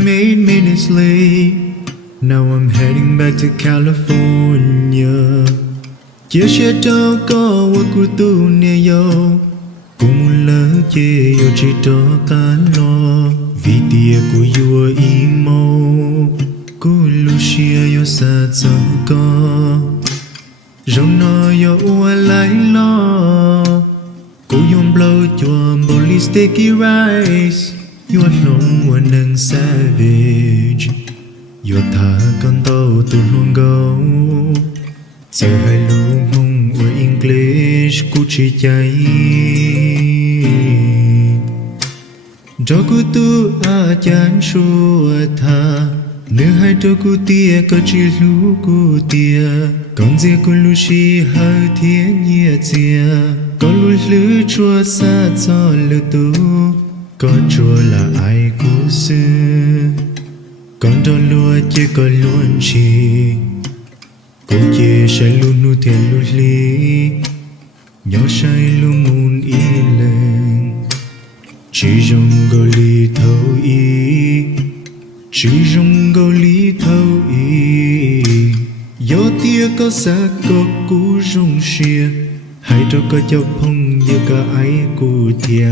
I'm 8 minutes late. Now I'm heading back to California. Chia sẻ đâu có qua cu tu nè yo. Cũng muốn lỡ chê yo chỉ cho cả lo. Vì tia của yo imo. Cô Lucia yo sa cho có. Rong nó yo ua lại lo. Cô yom blow cho boli sticky rice. Yo long one and savage. Yo thả con tàu tu luôn gấu. Giờ hai lũ Hmong or English cô chỉ chạy. Cho cô tu à chán xua tha. Nữ hai cho cô tia có chỉ lũ cô tia. Còn dìa cô lũ xì hơi thiên nhẹ dìa. Có lũ lũ chua xa cho lũ tu. Có chua là ai cô sư. Con đó lúa chỉ có luôn chi. Cô chia sẻ luôn nu thiền luôn lý. Nhỏ say luôn muốn ý lên. Chỉ trong gò lý thâu ý. Chỉ trong gò lý thâu ý. Gió tia có xa có cú rung xìa. Hãy cho có cháu phong như cả ấy cô thiệt.